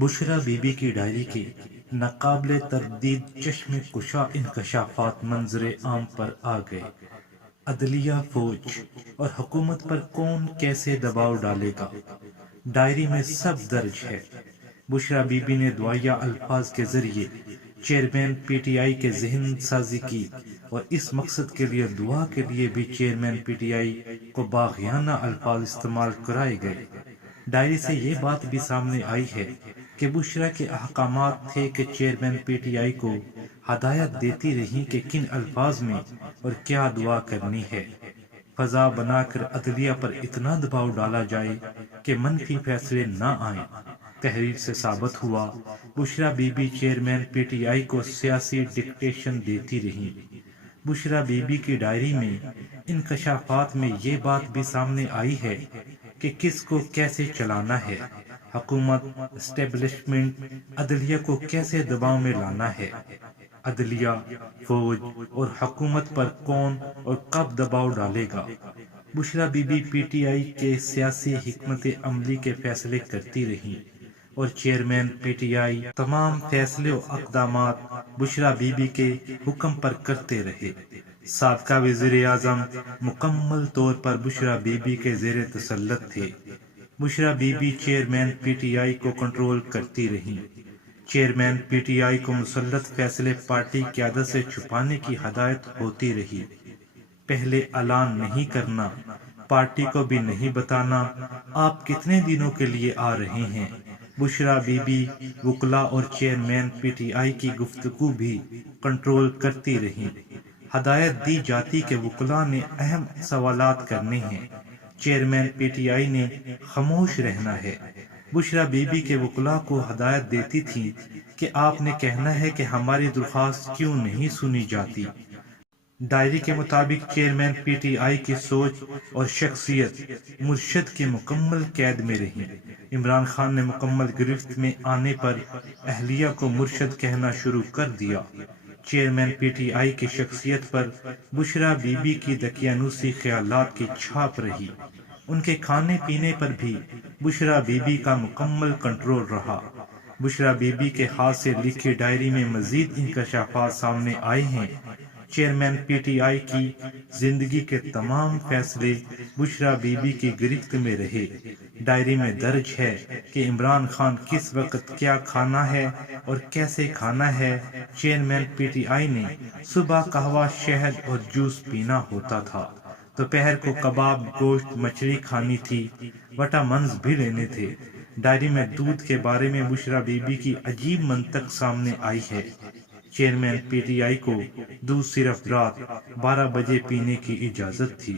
Bushra be be کی diary کے ناقابل تردید چشم کشا انکشافات منظر عام پر آ گئے۔ عدلیہ، فوج اور حکومت پر کون کیسے دباؤ ڈالے گا؟ ڈائری میں سب درج ہے۔ بشرا بی بی نے دعائیہ الفاظ کے ذریعے چیئرمین پی ٹی آئی کے ذہن سازی کی اور اس مقصد کے لیے دعا کے لیے بھی چیئرمین پی ٹی آئی کو باغیانہ الفاظ استعمال کرائے گئے۔ ڈائری سے یہ بات بھی سامنے آئی ہے کہ بشرا کے احکامات تھے کہ چیئرمین پی ٹی آئی کو ہدایت دیتی رہیں کہ کن الفاظ میں اور کیا دعا کرنی ہے۔ فضا بنا کر عدلیہ پر اتنا دباؤ ڈالا جائے کہ منفی فیصلے نہ آئیں۔ تحریر سے ثابت ہوا Bushra Bibi chairman P T I کو سیاسی ڈکٹیشن دیتی رہیں۔ بشرا بی بی کی ڈائری میں انکشافات میں یہ بات بھی سامنے آئی ہے کہ کس کو کیسے چلانا ہے، حکومت، اسٹیبلشمنٹ، عدلیہ کو کیسے دباؤ میں لانا ہے۔ عدلیہ، فوج اور حکومت پر کون اور کب دباؤ ڈالے گا؟ Bushra Bibi P T I کے سیاسی حکمت عملی کے فیصلے کرتی رہیں اور چیئرمین پی ٹی آئی تمام فیصلے و اقدامات بشرا بی بی کے حکم پر کرتے رہے۔ سابقہ وزیر اعظم مکمل طور پر بشرا بی بی کے زیر تسلط تھے۔ Bushra Bibi chairman P T I کو کنٹرول کرتی رہیں۔ چیئرمین پی ٹی آئی کو مسلط فیصلے پارٹی قیادت سے چھپانے کی ہدایت ہوتی رہی۔ پہلے اعلان نہیں کرنا، پارٹی کو بھی نہیں بتانا آپ کتنے دنوں کے لیے آ رہے ہیں۔ بشرا بی بی وکلاء اور چیئرمین پی ٹی آئی کی گفتگو بھی کنٹرول کرتی رہیں۔ ہدایت دی جاتی کہ وکلاء نے اہم سوالات کرنے ہیں، چیئرمین پی ٹی آئی نے خاموش رہنا ہے۔ بشرا بی بی کے وکلاء کو ہدایت دیتی تھی کہ آپ نے کہنا ہے کہ ہماری درخواست کیوں نہیں سنی جاتی۔ ڈائری کے مطابق چیئرمین پی ٹی آئی کی سوچ اور شخصیت مرشد کے مکمل قید میں رہی۔ عمران خان نے مکمل گرفت میں آنے پر اہلیہ کو مرشد کہنا شروع کر دیا۔ چیئرمین پی ٹی آئی کی شخصیت پر بشرا بی بی کی دقیانوسی خیالات کی چھاپ رہی۔ ان کے کھانے پینے پر بھی بشرا بی بی کا مکمل کنٹرول رہا۔ بشرا بی بی کے ہاتھ سے لکھی ڈائری میں مزید انکشافات سامنے آئے ہیں۔ چیئرمین پی ٹی آئی کی زندگی کے تمام فیصلے بشرا بی بی کی گرفت میں رہے۔ ڈائری میں درج ہے کہ عمران خان کس وقت کیا کھانا ہے اور کیسے کھانا ہے۔ چیئرمین پی ٹی آئی نے صبح قہوہ، شہد اور جوس پینا ہوتا تھا، دوپہر کو کباب، گوشت، مچھلی کھانی تھی، وٹامنز بھی لینے تھے۔ ڈائری میں دودھ کے بارے میں بشرا بی بی کی عجیب منطق سامنے آئی ہے۔ چیئرمین پی ٹی آئی کو دودھ صرف رات 12 بجے پینے کی اجازت تھی۔